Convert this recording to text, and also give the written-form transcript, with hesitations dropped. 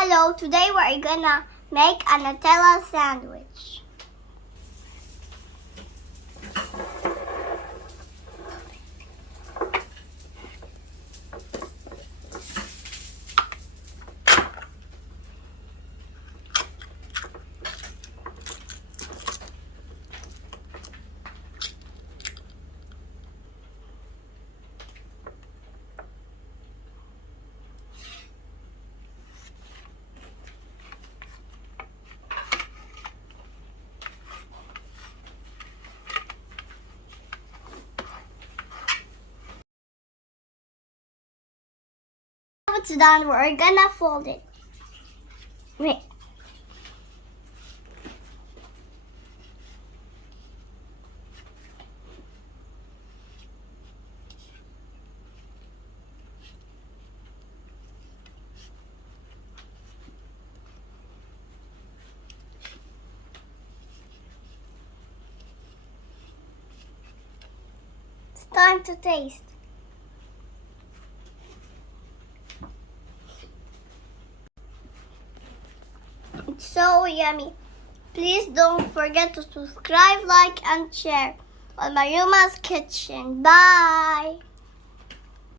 Hello, today we're gonna make a Nutella sandwich. It's done, we're gonna fold it. Wait. It's time to taste. It's so yummy. Please don't forget to subscribe, like, and share on Mariouma's Kitchen. Bye!